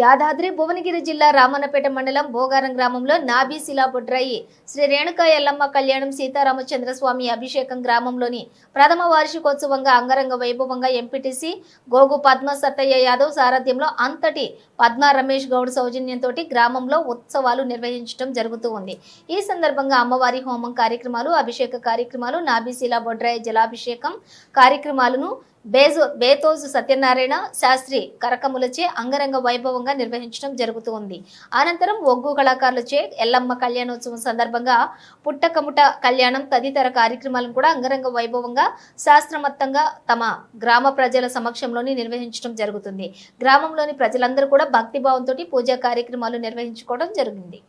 యాదాద్రి భువనగిరి జిల్లా రామన్నపేట మండలం భోగారం గ్రామంలో నాభి శిలా బొడ్రాయి శ్రీ రేణుకా ఎల్లమ్మ కళ్యాణం సీతారామచంద్ర స్వామి అభిషేకం గ్రామంలోని ప్రథమ వార్షికోత్సవంగా అంగరంగ వైభవంగా ఎంపీటీసీ గోగు పద్మ సత్తయ్య యాదవ్ సారథ్యంలో అంతటి పద్మ రమేష్ గౌడ్ సౌజన్యంతో గ్రామంలో ఉత్సవాలు నిర్వహించడం జరుగుతూ ఉంది. ఈ సందర్భంగా అమ్మవారి హోమం కార్యక్రమాలు, అభిషేక కార్యక్రమాలు, నాభి శిలా బొడ్రాయి జలాభిషేకం కార్యక్రమాలను బేతోజు సత్యనారాయణ శాస్త్రి కరకములచే అంగరంగ వైభవంగా నిర్వహించడం జరుగుతుంది. అనంతరం ఒగ్గు కళాకారులచే ఎల్లమ్మ కళ్యాణోత్సవం సందర్భంగా పుట్టకముట కళ్యాణం తదితర కార్యక్రమాలను కూడా అంగరంగ వైభవంగా శాస్త్రమత్తంగా తమ గ్రామ ప్రజల సమక్షంలోని నిర్వహించడం జరుగుతుంది. గ్రామంలోని ప్రజలందరూ కూడా భక్తిభావంతో పూజా కార్యక్రమాలు నిర్వహించుకోవడం జరిగింది.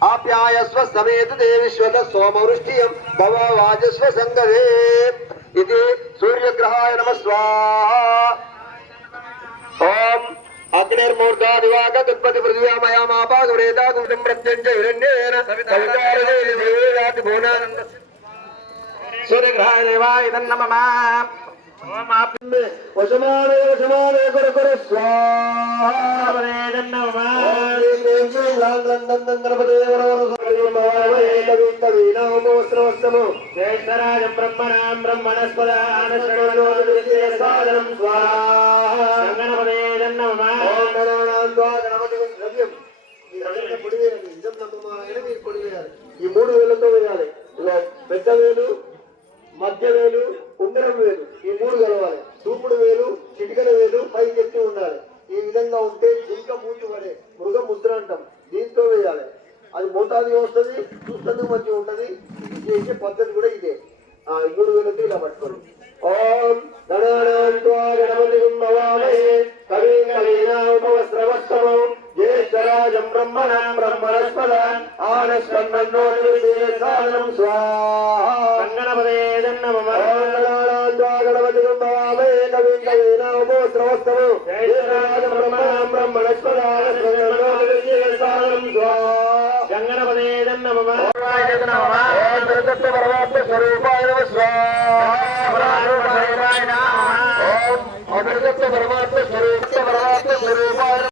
आप्यायस्व समेत देविश्वत सोमवृष्टियं भव वाजस्व संगवे इति सूर्यग्रहाय नमः स्वाहा। ओम अग्निर्मूर्धा दिवाक तत्पति पृथिव्यामयामापा गुरेता कुटुंब प्रत्यंच हिरण्येन कवितारदेवाति भुवनानंद सूर्यग्रहाय देवाय नमः। ओम आप में वशमाने गुरु गुरु स्वाहा नमः। ఈ మూడు వేలతో వేయాలి. పెద్ద వేలు, మధ్య వేలు, ఉంగరం వేలు ఈ మూడు కలవాలి. చూపుడు వేలు, చిటికల వేలు పైకి ఎత్తి ఉండాలి. ఈ విధంగా ఉంటే జింక మూతి పడే మృగ ముద్ర అంటాం. దీంతో వేయాలి. అది మోతాదుగా వస్తుంది, చూస్తూ మంచిగా ఉంటది. ఇది చేసే పద్ధతి కూడా ఇదే. ఈ మూడు వేలతో ఇలా పట్టుకోండి. ఓం జ్యేష్ఠరాజం బ్రహ్మణాం బ్రహ్మణస్పదాం ఆనస్కందన్నోర్విశేషాదనం స్వాహా. గణపతే నమః. గణపతి భవామహే కవిం కవీనామో శ్రవస్తమో జ్యేష్ఠరాజం బ్రహ్మణాం బ్రహ్మణస్పదాం ఆనస్కందన్నోర్విశేషాదనం స్వాహా. గణపతే నమః. పరమాత్మ స్వరూపాయ నమః స్వాహా. పరమాత్మ స్వరూపాయ